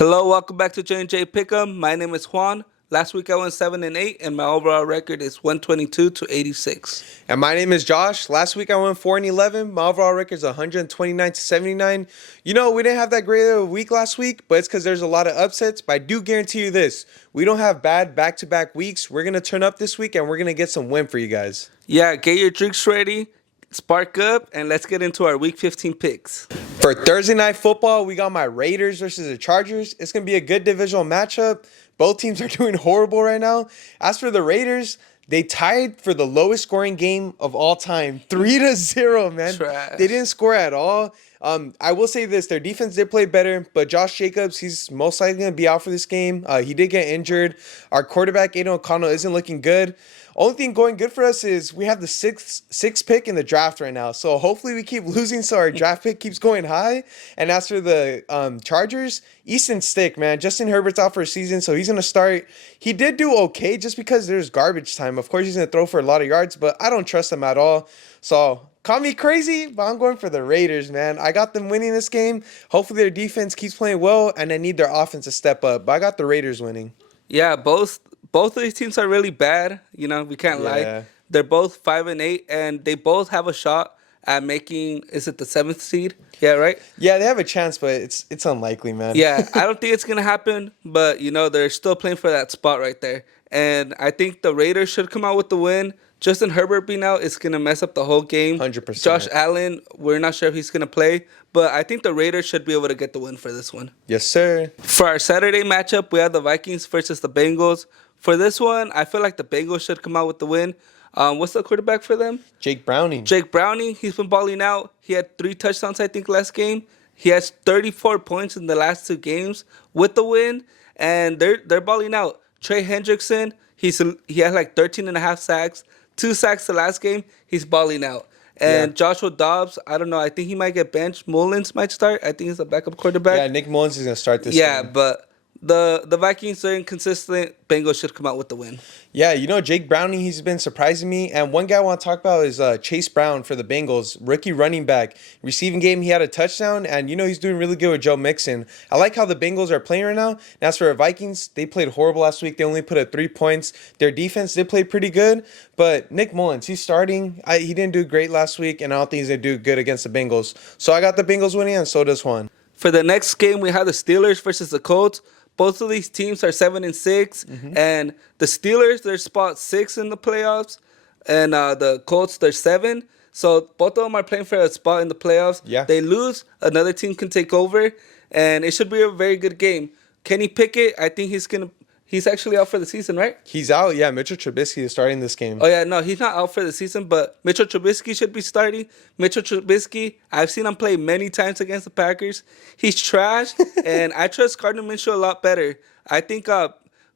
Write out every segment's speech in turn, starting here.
Hello, welcome back to JandJPickEm. My name is Juan. Last week I went 7-8, and my overall record is 122 to 86. And my name is Josh. Last week I went 4-11. My overall record is 129 to 79. You know, we didn't have that great of a week last week, but it's because there's a lot of upsets. But I do guarantee you this: we don't have bad back-to-back weeks. We're gonna turn up this week, and we're gonna get some win for you guys. Yeah, get your drinks ready, spark up, and let's get into our Week 15 picks. For Thursday Night Football, we got my Raiders versus the Chargers. It's going to be a good divisional matchup. Both teams are doing horrible right now. As for the Raiders, they tied for the lowest scoring game of all time. 3-0, man. Trash. They didn't score at all. I will say this. Their defense did play better, but Josh Jacobs, he's most likely going to be out for this game. He did get injured. Our quarterback, Aiden O'Connell, isn't looking good. Only thing going good for us is we have the sixth pick in the draft right now. So hopefully we keep losing so our draft pick keeps going high. And as for the Chargers, Easton Stick, man. Justin Herbert's out for a season, so he's going to start. He did do okay just because there's garbage time. Of course, he's going to throw for a lot of yards, but I don't trust him at all. So call me crazy, but I'm going for the Raiders, man. I got them winning this game. Hopefully their defense keeps playing well, and I need their offense to step up. But I got the Raiders winning. Yeah, both of these teams are really bad. You know, we can't lie. They're both 5-8, and they both have a shot at making, is it the 7th seed? Yeah, right? Yeah, they have a chance, but it's unlikely, man. Yeah, I don't think it's going to happen, but, you know, they're still playing for that spot right there. And I think the Raiders should come out with the win. Justin Herbert being out is going to mess up the whole game. 100%. Josh Allen, we're not sure if he's going to play, but I think the Raiders should be able to get the win for this one. Yes, sir. For our Saturday matchup, we have the Vikings versus the Bengals. For this one, I feel like the Bengals should come out with the win. What's the quarterback for them? Jake Browning. Jake Browning, he's been balling out. He had 3 touchdowns, I think, last game. He has 34 points in the last 2 games with the win, and they're balling out. Trey Hendrickson, he has like 13.5 sacks, 2 sacks the last game. He's balling out. And Joshua Dobbs, I don't know. I think he might get benched. Mullins might start. I think he's a backup quarterback. Yeah, Nick Mullins is going to start this game. But the Vikings are inconsistent. Bengals should come out with the win. Yeah, you know, Jake Browning, he's been surprising me. And one guy I want to talk about is Chase Brown for the Bengals, rookie running back. Receiving game, he had a touchdown, and, you know, he's doing really good with Joe Mixon. I like how the Bengals are playing right now. And as for the Vikings, they played horrible last week. They only put up 3 points. Their defense did play pretty good, but Nick Mullins, he's starting. He didn't do great last week, and I don't think he's going to do good against the Bengals. So I got the Bengals winning, and so does Juan. For the next game, we have the Steelers versus the Colts. Both of these teams are 7-6, and the Steelers, they're spot 6 in the playoffs, and the Colts, they're 7. So both of them are playing for a spot in the playoffs. Yeah. They lose, another team can take over, and it should be a very good game. Kenny Pickett, I think he's actually out for the season, right? He's out. Yeah, Mitchell Trubisky is starting this game. Oh, yeah, no, he's not out for the season, but Mitchell Trubisky should be starting. Mitchell Trubisky, I've seen him play many times against the Packers. He's trash, and I trust Gardner Minshew a lot better. I think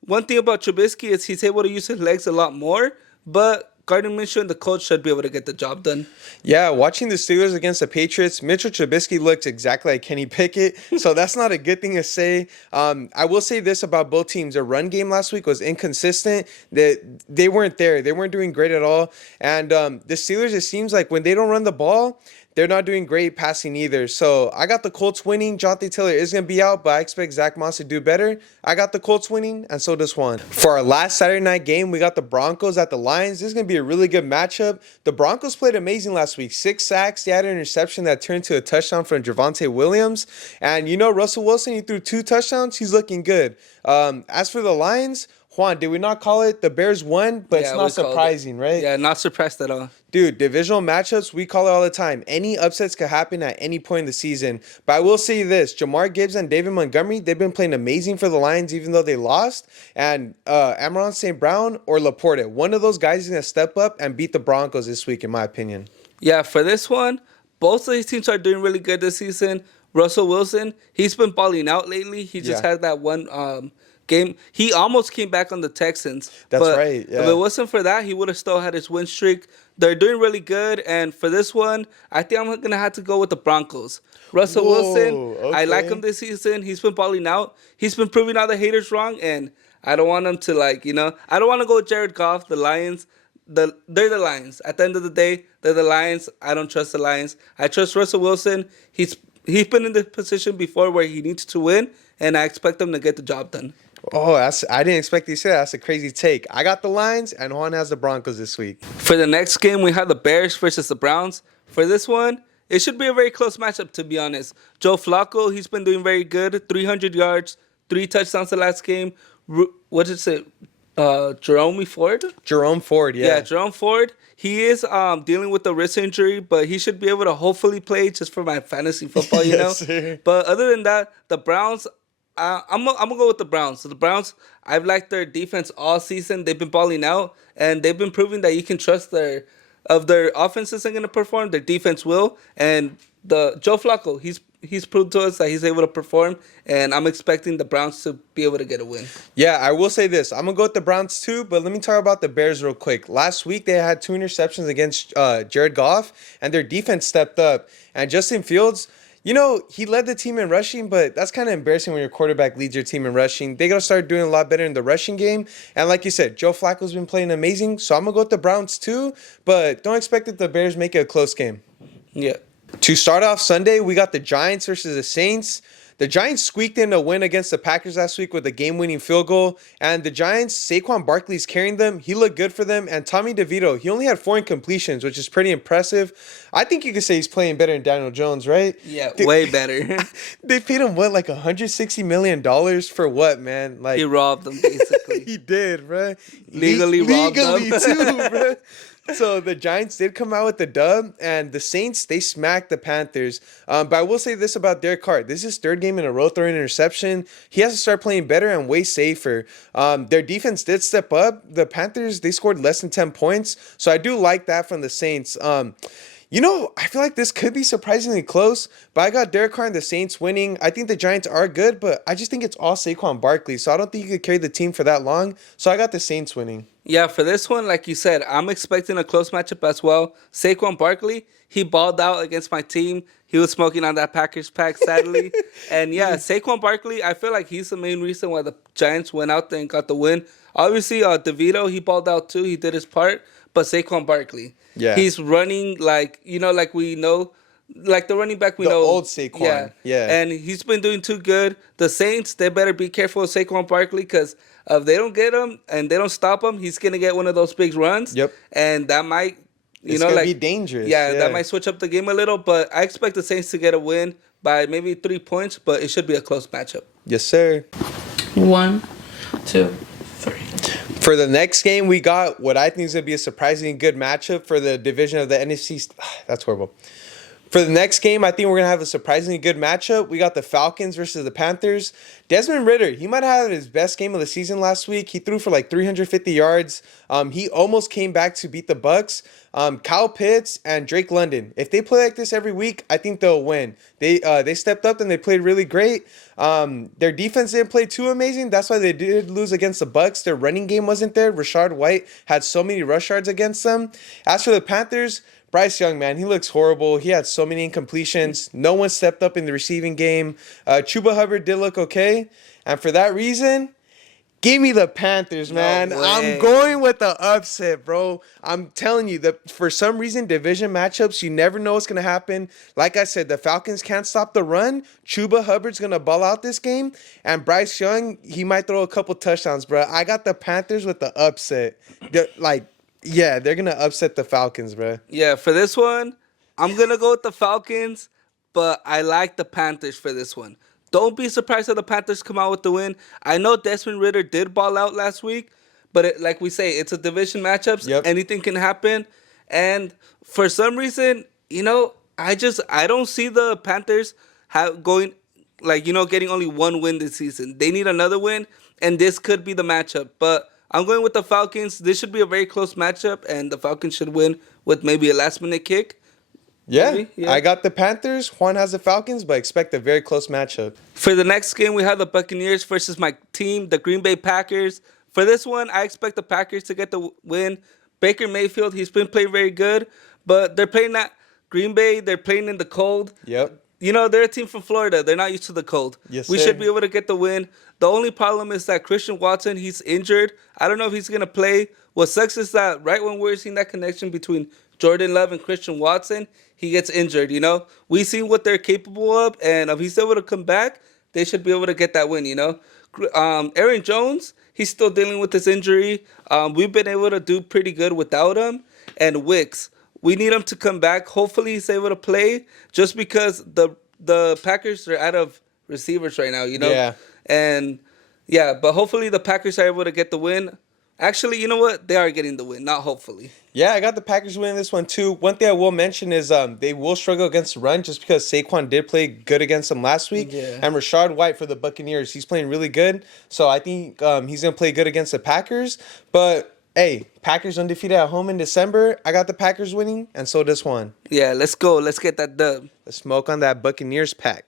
one thing about Trubisky is he's able to use his legs a lot more, but Gardner Minshew and the Colts should be able to get the job done. Yeah, watching the Steelers against the Patriots, Mitchell Trubisky looks exactly like Kenny Pickett, so that's not a good thing to say. I will say this about both teams. Their run game last week was inconsistent. They weren't there. They weren't doing great at all. And the Steelers, it seems like when they don't run the ball, they're not doing great passing either. So I got the Colts winning. Jonathan Taylor is going to be out, but I expect Zach Moss to do better. I got the Colts winning, and so does Juan. For our last Saturday night game, we got the Broncos at the Lions. This is going to be a really good matchup. The Broncos played amazing last week. 6 sacks. They had an interception that turned to a touchdown from Javonte Williams. And, you know, Russell Wilson, he threw 2 touchdowns. He's looking good. As for the Lions, Juan, did we not call it? The Bears won, but it's not surprising, right? Yeah, not surprised at all. Dude, divisional matchups, we call it all the time. Any upsets could happen at any point in the season. But I will say this, Jamar Gibbs and David Montgomery, they've been playing amazing for the Lions even though they lost. And Amon St. Brown or Laporta, one of those guys is going to step up and beat the Broncos this week, in my opinion. Yeah, for this one, both of these teams are doing really good this season. Russell Wilson, he's been balling out lately. He just had that one game. He almost came back on the Texans. That's right. Yeah. If it wasn't for that, he would have still had his win streak. They're doing really good. And for this one, I think I'm going to have to go with the Broncos. Russell Wilson, okay. I like him this season. He's been balling out. He's been proving all the haters wrong. And I don't want him to, I don't want to go with Jared Goff, the Lions. They're the Lions. At the end of the day, they're the Lions. I don't trust the Lions. I trust Russell Wilson. He's he's been in the position before where he needs to win, and I expect him to get the job done. Oh, I didn't expect you to say that. That's a crazy take. I got the Lions, and Juan has the Broncos this week. For the next game, we have the Bears versus the Browns. For this one, it should be a very close matchup, to be honest. Joe Flacco, he's been doing very good. 300 yards, 3 touchdowns the last game. What did it say? Jerome Ford? Jerome Ford, yeah. Yeah, Jerome Ford. He is dealing with a wrist injury, but he should be able to hopefully play just for my fantasy football, you know? Sir. But other than that, the Browns, I'm gonna go with the Browns. So the Browns, I've liked their defense all season. They've been balling out, and they've been proving that you can trust their offense isn't gonna perform, their defense will. And the Joe Flacco, he's proved to us that he's able to perform, and I'm expecting the Browns to be able to get a win. Yeah, I will say this. I'm going to go with the Browns too, but let me talk about the Bears real quick. Last week, they had 2 interceptions against Jared Goff, and their defense stepped up. And Justin Fields, he led the team in rushing, but that's kind of embarrassing when your quarterback leads your team in rushing. They got to start doing a lot better in the rushing game. And like you said, Joe Flacco's been playing amazing, so I'm going to go with the Browns too, but don't expect that the Bears make it a close game. Yeah. To start off Sunday, we got the Giants versus the Saints. The Giants squeaked in a win against the Packers last week with a game-winning field goal. And the Giants, Saquon Barkley's carrying them. He looked good for them. And Tommy DeVito, he only had 4 incompletions, which is pretty impressive. I think you could say he's playing better than Daniel Jones, right? Yeah, way better. They paid him, what, like $160 million for what, man? Like He robbed them, basically. He did, bro. Legally robbed them. Legally, too, bro. So the Giants did come out with the dub, and the Saints, they smacked the Panthers. But I will say this about Derek Carr. This is his 3rd game in a row throwing an interception. He has to start playing better and way safer. Their defense did step up. The Panthers, they scored less than 10 points. So I do like that from the Saints. I feel like this could be surprisingly close, but I got Derek Carr and the Saints winning. I think the Giants are good, but I just think it's all Saquon Barkley, so I don't think you could carry the team for that long. So I got the Saints winning. Yeah, for this one, like you said, I'm expecting a close matchup as well. Saquon Barkley, he balled out against my team. He was smoking on that Packers pack, sadly. And yeah, Saquon Barkley, I feel like he's the main reason why the Giants went out there and got the win. Obviously, DeVito, he balled out too. He did his part. But Saquon Barkley, yeah, he's running like we know, like the running back we know. The old Saquon. Yeah. And he's been doing too good. The Saints, they better be careful of Saquon Barkley because if they don't get him and they don't stop him, he's going to get one of those big runs. Yep. And that might, it's going to be dangerous. Yeah, that might switch up the game a little. But I expect the Saints to get a win by maybe 3 points, but it should be a close matchup. Yes, sir. 1, 2, 3. For the next game, we got what I think is going to be a surprisingly good matchup for the division of the NFC. That's horrible. For the next game, I think we're going to have a surprisingly good matchup. We got the Falcons versus the Panthers. Desmond Ridder, he might have had his best game of the season last week. He threw for like 350 yards. He almost came back to beat the Bucs. Kyle Pitts and Drake London, if they play like this every week, I think they'll win. They stepped up and they played really great. Their defense didn't play too amazing. That's why they did lose against the Bucs. Their running game wasn't there. Rashard White had so many rush yards against them. As for the Panthers, Bryce Young, man, he looks horrible. He had so many incompletions. No one stepped up in the receiving game. Chuba Hubbard did look okay. And for that reason, give me the Panthers, man. No way. I'm going with the upset, bro. I'm telling you that for some reason, division matchups, you never know what's going to happen. Like I said, the Falcons can't stop the run. Chuba Hubbard's going to ball out this game. And Bryce Young, he might throw a couple touchdowns, bro. I got the Panthers with the upset. Yeah, they're going to upset the Falcons, bro. Yeah, for this one, I'm going to go with the Falcons, but I like the Panthers for this one. Don't be surprised if the Panthers come out with the win. I know Desmond Ridder did ball out last week, but like we say, it's a division matchups. Yep. Anything can happen. And for some reason, I don't see the Panthers getting only one win this season. They need another win, and this could be the matchup. But I'm going with the Falcons. This should be a very close matchup, and the Falcons should win with maybe a last-minute kick. Yeah, I got the Panthers. Juan has the Falcons, but expect a very close matchup. For the next game, we have the Buccaneers versus my team, the Green Bay Packers. For this one, I expect the Packers to get the win. Baker Mayfield, he's been playing very good, but they're playing at Green Bay. They're playing in the cold. Yep. They're a team from Florida. They're not used to the cold. Yes, we sir. should be able to get the win. The only problem is that Christian Watson, he's injured. I don't know if he's going to play. What sucks is that right when we're seeing that connection between Jordan Love and Christian Watson, he gets injured. We see what they're capable of, and if he's able to come back, they should be able to get that win. Aaron Jones, he's still dealing with this injury. We've been able to do pretty good without him. And Wicks, we need him to come back. Hopefully, he's able to play. Just because the Packers are out of receivers right now. Yeah. And yeah, but hopefully the Packers are able to get the win. Actually, you know what? They are getting the win, not hopefully. Yeah, I got the Packers winning this one too. One thing I will mention is they will struggle against the run just because Saquon did play good against them last week. Yeah. And Rashad White for the Buccaneers, he's playing really good. So I think he's going to play good against the Packers. But, hey, Packers undefeated at home in December. I got the Packers winning, and so does Juan. Yeah, let's go. Let's get that dub. Let's smoke on that Buccaneers pack.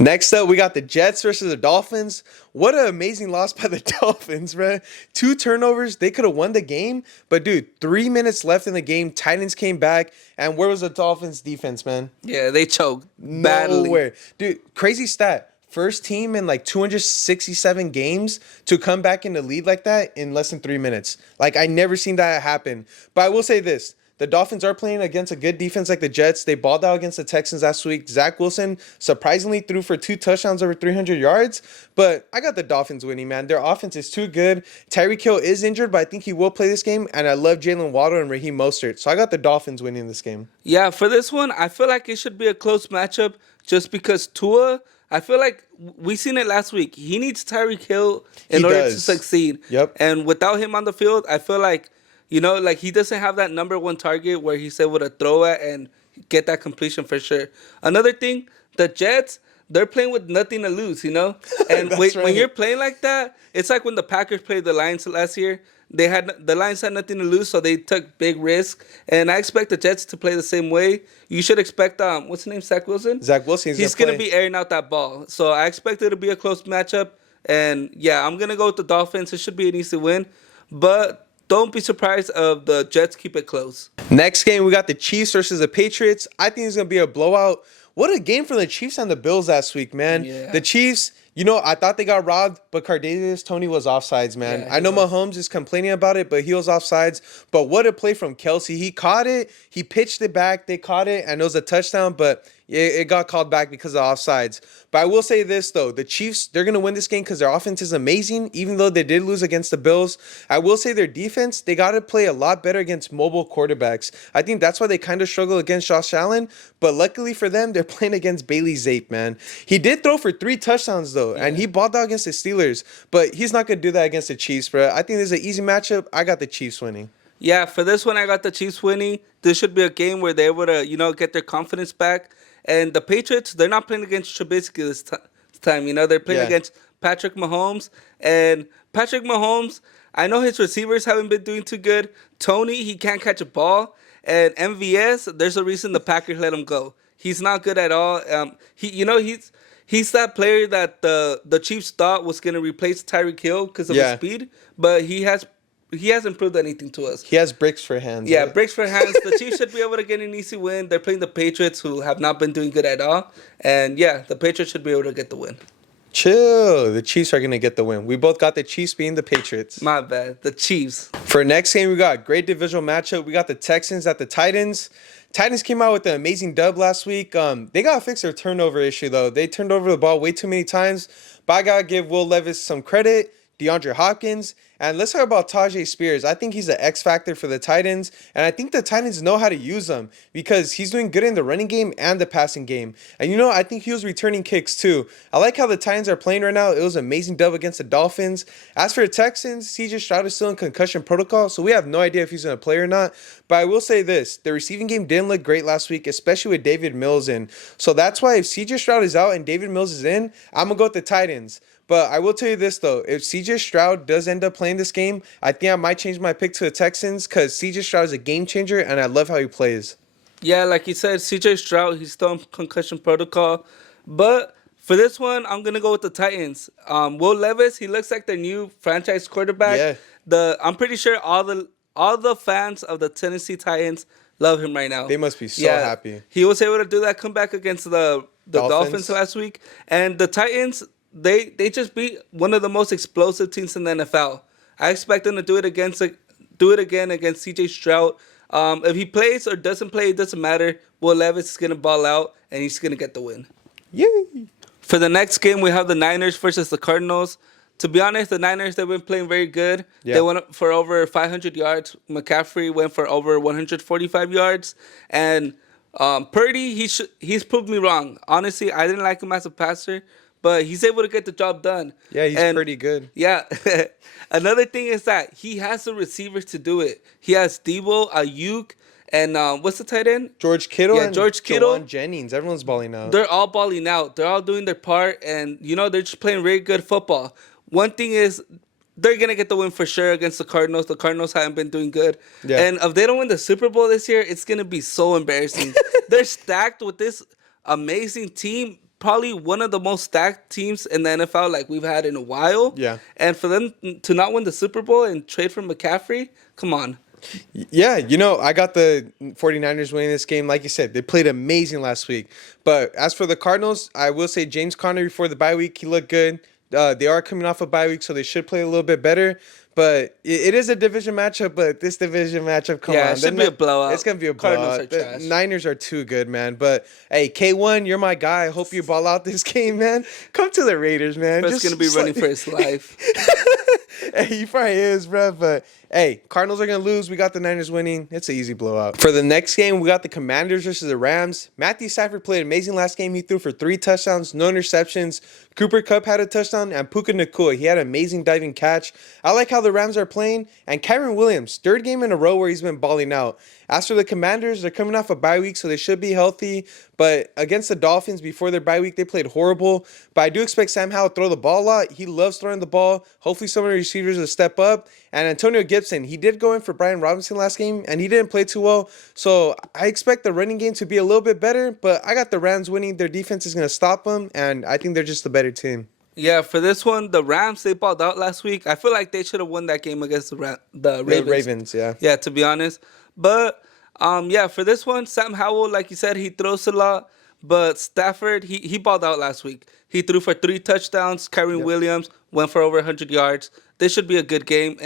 Next up, we got the Jets versus the Dolphins. What an amazing loss by the Dolphins, bro. 2 turnovers. They could have won the game. But, dude, 3 minutes left in the game. Titans came back. And where was the Dolphins defense, man? Yeah, they choked badly. Nowhere. Dude, crazy stat. First team in like 267 games to come back in the lead like that in less than 3 minutes. Like, I never seen that happen. But I will say this. The Dolphins are playing against a good defense like the Jets. They balled out against the Texans last week. Zach Wilson surprisingly threw for 2 touchdowns over 300 yards. But I got the Dolphins winning, man. Their offense is too good. Tyreek Hill is injured, but I think he will play this game. And I love Jalen Waddle and Raheem Mostert. So I got the Dolphins winning this game. Yeah, for this one, I feel like it should be a close matchup just because Tua, I feel like we seen it last week. He needs Tyreek Hill in order to succeed. Yep. And without him on the field, I feel like, like he doesn't have that number 1 target where he's able to throw at and get that completion for sure. Another thing, the Jets, they're playing with nothing to lose, And when you're playing like that, it's like when the Packers played the Lions last year. The Lions had nothing to lose, so they took big risks. And I expect the Jets to play the same way. You should expect what's his name, Zach Wilson. Zach Wilson. He's gonna be airing out that ball, so I expect it to be a close matchup. And yeah, I'm gonna go with the Dolphins. It should be an easy win, but don't be surprised if the Jets keep it close. Next game, we got the Chiefs versus the Patriots. I think it's going to be a blowout. What a game for the Chiefs and the Bills last week, man. Yeah. The Chiefs, I thought they got robbed, but Kadarius Toney was offsides, man. Yeah, I know was. Mahomes is complaining about it, but he was offsides. But what a play from Kelsey. He caught it. He pitched it back. They caught it, and it was a touchdown, but it got called back because of offsides. But I will say this, though. The Chiefs, they're going to win this game because their offense is amazing, even though they did lose against the Bills. I will say their defense, they got to play a lot better against mobile quarterbacks. I think that's why they kind of struggle against Josh Allen. But luckily for them, they're playing against Bailey Zappe, man. He did throw for 3 touchdowns, though, and he balled out against the Steelers. But he's not going to do that against the Chiefs, bro. I think this is an easy matchup. I got the Chiefs winning. Yeah, for this one, I got the Chiefs winning. This should be a game where they're able to, get their confidence back. And the Patriots, they're not playing against Trubisky this time. They're playing against Patrick Mahomes. And Patrick Mahomes, I know his receivers haven't been doing too good. Tony, he can't catch a ball. And MVS, there's a reason the Packers let him go. Has not good at all. He's that player that the Chiefs thought was going to replace Tyreek Hill because of his speed. But he hasn't proved anything to us. He has bricks for hands. Yeah, bricks for hands. The Chiefs should be able to get an easy win. They're playing the Patriots, who have not been doing good at all. And yeah, the Patriots should be able to get the win. Chill. The Chiefs are going to get the win. We both got the Chiefs being the Patriots. My bad. The Chiefs. For next game, we got a great divisional matchup. We got the Texans at the Titans. Titans came out with an amazing dub last week. They got to fix their turnover issue, though. They turned over the ball way too many times. But I got to give Will Levis some credit. DeAndre Hopkins, and let's talk about Tajay Spears. I think he's an X factor for the Titans, and I think the Titans know how to use him because he's doing good in the running game and the passing game. And I think he was returning kicks too. I like how the Titans are playing right now. It was an amazing dub against the Dolphins. As for the Texans, CJ Stroud is still in concussion protocol, so we have no idea if he's going to play or not. But I will say this, the receiving game didn't look great last week, especially with David Mills in. So that's why if CJ Stroud is out and David Mills is in, I'm going to go with the Titans. But I will tell you this, though. If CJ Stroud does end up playing this game, I think I might change my pick to the Texans because CJ Stroud is a game changer, and I love how he plays. Yeah, like you said, CJ Stroud, he's still in concussion protocol. But for this one, I'm going to go with the Titans. Will Levis, he looks like their new franchise quarterback. Yeah. I'm pretty sure all the fans of the Tennessee Titans love him right now. They must be so happy. He was able to do that comeback against the Dolphins last week. And the Titans, they just beat one of the most explosive teams in the NFL. I expect them to do it again against CJ Stroud. If he plays or doesn't play, it doesn't matter. Will Levis is going to ball out, and he's going to get the win. Yay! For the next game, we have the Niners versus the Cardinals. To be honest, the Niners, they've been playing very good. Yeah. They went for over 500 yards. McCaffrey went for over 145 yards. And Purdy, he's proved me wrong. Honestly, I didn't like him as a passer, but he's able to get the job done. Yeah, he's pretty good. Yeah. Another thing is that he has the receivers to do it. He has Debo, Ayuk, and what's the tight end? George Kittle Yeah, and George Kittle. Jawan Jennings. Everyone's balling out. They're all balling out. They're all doing their part, and they're just playing very good football. One thing is, they're gonna get the win for sure against the Cardinals. The Cardinals haven't been doing good, Yeah. and if they don't win the Super Bowl this year, it's gonna be so embarrassing. They're stacked with this amazing team, probably one of the most stacked teams in the NFL like we've had in a while. Yeah. And for them to not win the Super Bowl and trade for McCaffrey, come on. Yeah, I got the 49ers winning this game. Like you said, they played amazing last week. But as for the Cardinals, I will say James Conner before the bye week, he looked good. They are coming off a bye week, so they should play a little bit better. But it is a division matchup, but this division matchup, come on. Yeah, it should be a blowout. It's going to be a Cardinals blowout. are The trash. Niners are too good, man. But, hey, K1, you're my guy. I hope you ball out this game, man. Come to the Raiders, man. He's going to be running for his life. Hey, he probably is, bro. But hey, Cardinals are gonna lose. We got the Niners winning. It's an easy blowout. For the next game, we got the Commanders versus the Rams. Matthew Stafford played amazing last game. He threw for 3 touchdowns, no interceptions. Cooper Kupp had a touchdown, and Puka Nacua, he had an amazing diving catch. I like how the Rams are playing. And Kyron Williams, 3rd game in a row where he's been balling out. As for the Commanders, they're coming off a bye week, so they should be healthy. But against the Dolphins, before their bye week, they played horrible. But I do expect Sam Howell to throw the ball a lot. He loves throwing the ball. Hopefully some of the receivers will step up. And Antonio Gibson, he did go in for Brian Robinson last game, and he didn't play too well. So I expect the running game to be a little bit better. But I got the Rams winning. Their defense is going to stop them, and I think they're just the better team. Yeah, for this one, the Rams, they balled out last week. I feel like they should have won that game against the Ravens. The Ravens, yeah. Yeah, to be honest. But, yeah, for this one, Sam Howell, like you said, he throws a lot. But Stafford, he balled out last week. He threw for 3 touchdowns. Kyron Williams went for over 100 yards. This should be a good game.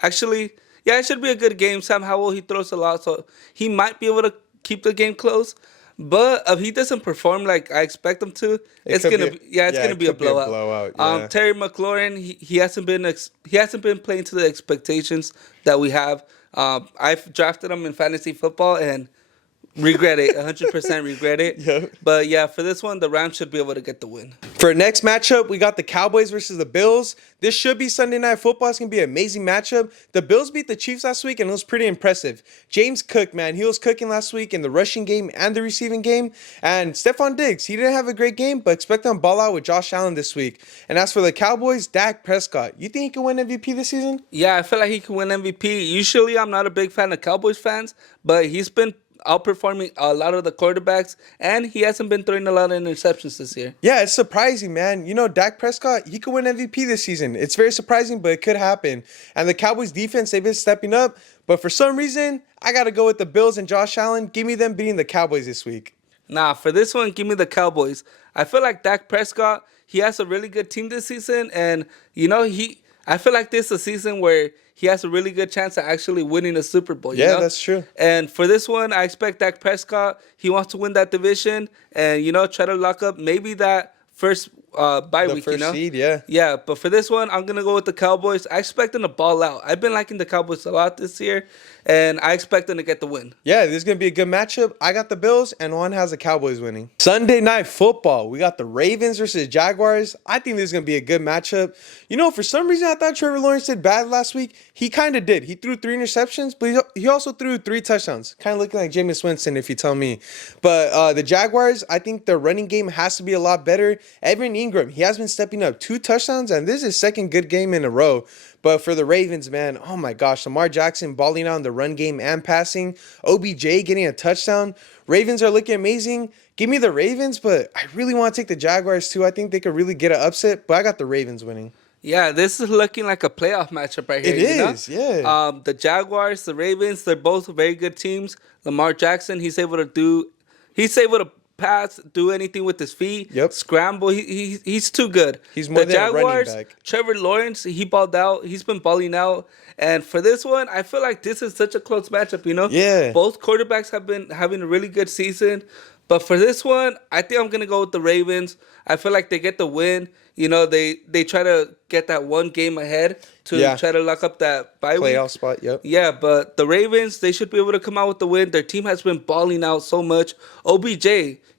Actually, yeah, it should be a good game. Sam Howell, he throws a lot, so he might be able to keep the game close. But if he doesn't perform like I expect him to, it's gonna be a blowout. Yeah. Terry McLaurin, he hasn't been playing to the expectations that we have. I've drafted him in fantasy football and regret it, 100% regret it. Yeah. But yeah, for this one, the Rams should be able to get the win. For our next matchup, we got the Cowboys versus the Bills. This should be Sunday Night Football. It's going to be an amazing matchup. The Bills beat the Chiefs last week, and it was pretty impressive. James Cook, man, he was cooking last week in the rushing game and the receiving game. And Stephon Diggs, he didn't have a great game, but expect him to ball out with Josh Allen this week. And as for the Cowboys, Dak Prescott, you think he can win MVP this season? Yeah, I feel like he can win MVP. Usually, I'm not a big fan of Cowboys fans, but he's been outperforming a lot of the quarterbacks, and he hasn't been throwing a lot of interceptions this year. Yeah, it's surprising, man. Dak Prescott, he could win MVP this season. It's very surprising, but it could happen. And the Cowboys defense, they've been stepping up, but for some reason, I got to go with the Bills and Josh Allen. Give me them beating the Cowboys this week. Nah, for this one, give me the Cowboys. I feel like Dak Prescott, he has a really good team this season, and I feel like this is a season where he has a really good chance of actually winning a Super Bowl. Yeah, that's true. And for this one, I expect Dak Prescott, he wants to win that division and, try to lock up maybe that first bye week, first seed, yeah. Yeah, but for this one, I'm going to go with the Cowboys. I expect them to ball out. I've been liking the Cowboys a lot this year, and I expect them to get the win. Yeah, this is going to be a good matchup. I got the Bills, and Juan has the Cowboys winning. Sunday Night Football, we got the Ravens versus Jaguars. I think this is going to be a good matchup. For some reason, I thought Trevor Lawrence did bad last week. He kind of did. He threw 3 interceptions, but he also threw 3 touchdowns. Kind of looking like Jameis Winston, if you tell me. But the Jaguars, I think their running game has to be a lot better. Evan Ingram, he has been stepping up 2 touchdowns, and this is his second good game in a row. But for the Ravens, man, oh my gosh, Lamar Jackson balling out in the run game and passing. OBJ getting a touchdown. Ravens are looking amazing. Give me the Ravens, but I really want to take the Jaguars too. I think they could really get an upset, but I got the Ravens winning. Yeah, this is looking like a playoff matchup right here. It is, yeah. The Jaguars, the Ravens, they're both very good teams. Lamar Jackson, he's able to pass, do anything with his feet. Yep. Scramble. He's too good. He's more the than a running Jaguars, back. Trevor Lawrence, he balled out. He's been balling out. And for this one, I feel like this is such a close matchup, you know? Yeah. Both quarterbacks have been having a really good season. But for this one, I think I'm going to go with the Ravens. I feel like they get the win. You know, they try to get that one game ahead to try to lock up that bye week. Playoff spot, yep. Yeah, but the Ravens, they should be able to come out with the win. Their team has been balling out so much. OBJ,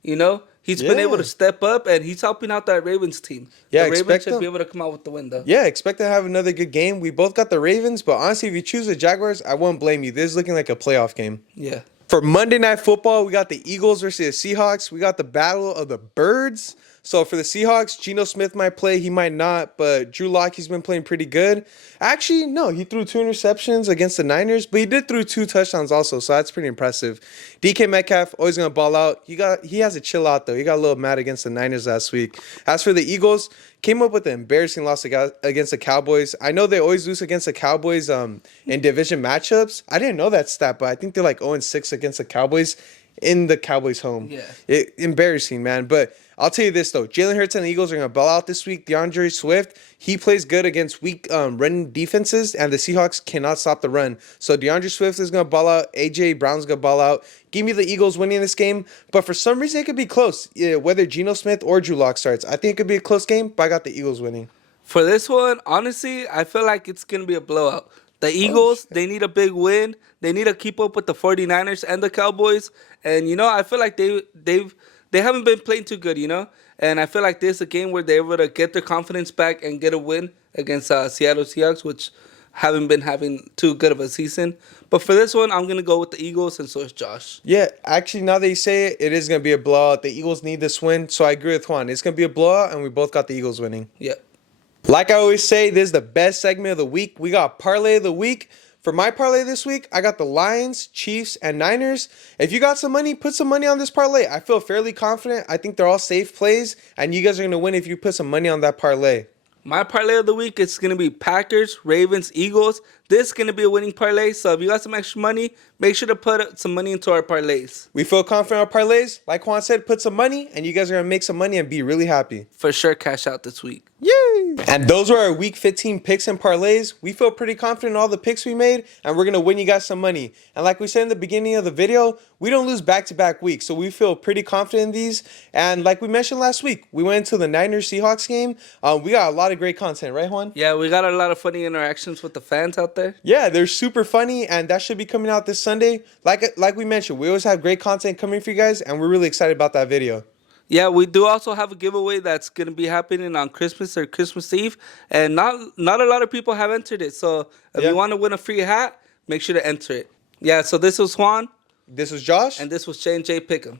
you know, he's been able to step up, and he's helping out that Ravens team. Yeah, the Ravens expect should them. be able to come out with the win, though. Yeah, expect to have another good game. We both got the Ravens, but honestly, if you choose the Jaguars, I won't blame you. This is looking like a playoff game. Yeah. For Monday Night Football, we got the Eagles versus the Seahawks. We got the battle of the birds. So for the Seahawks, Geno Smith might play. He might not. But Drew Lock, he's been playing pretty good. Actually, no, he threw 2 interceptions against the Niners. But he did throw 2 touchdowns also. So that's pretty impressive. DK Metcalf, always going to ball out. He has to chill out, though. He got a little mad against the Niners last week. As for the Eagles, came up with an embarrassing loss against the Cowboys. I know they always lose against the Cowboys in division matchups. I didn't know that stat, but I think they're like 0-6 against the Cowboys in the Cowboys' home. Yeah. Embarrassing, man. But I'll tell you this, though. Jalen Hurts and the Eagles are going to ball out this week. DeAndre Swift, he plays good against weak running defenses, and the Seahawks cannot stop the run. So DeAndre Swift is going to ball out. A.J. Brown's going to ball out. Give me the Eagles winning this game. But for some reason, it could be close, whether Geno Smith or Drew Lock starts. I think it could be a close game, but I got the Eagles winning. For this one, honestly, I feel like it's going to be a blowout. The Eagles, they need a big win. They need to keep up with the 49ers and the Cowboys. And, you know, I feel like they haven't been playing too good, you know. And I feel like this is a game where they're able to get their confidence back and get a win against Seattle Seahawks, which haven't been having too good of a season. But for this one, I'm going to go with the Eagles, and so is Josh. Yeah, actually, now that you say it, it is going to be a blowout. The Eagles need this win, so I agree with Juan. It's going to be a blowout, and we both got the Eagles winning. Yeah. Like I always say, this is the best segment of the week. We got Parlay of the Week. For my parlay this week, I got the Lions, Chiefs, and Niners. If you got some money, put some money on this parlay. I feel fairly confident. I think they're all safe plays, and you guys are going to win if you put some money on that parlay. My parlay of the week is going to be Packers, Ravens, Eagles. This is going to be a winning parlay. So if you got some extra money, make sure to put some money into our parlays. We feel confident in our parlays. Like Juan said, put some money, and you guys are going to make some money and be really happy. For sure, cash out this week. Yay! And those were our Week 15 picks and parlays. We feel pretty confident in all the picks we made, and we're going to win you guys some money. And like we said in the beginning of the video, we don't lose back-to-back weeks, so we feel pretty confident in these. And like we mentioned last week, we went into the Niners-Seahawks game. We got a lot of great content, right, Juan? Yeah, we got a lot of funny interactions with the fans out there. Yeah, they're super funny, and that should be coming out this Sunday. Like we mentioned, we always have great content coming for you guys, and we're really excited about that video. Yeah, we do also have a giveaway that's going to be happening on Christmas or Christmas Eve, and not a lot of people have entered it. So if you want to win a free hat, make sure to enter it. Yeah, so this was Juan. This was Josh. And this was JandJPickEm.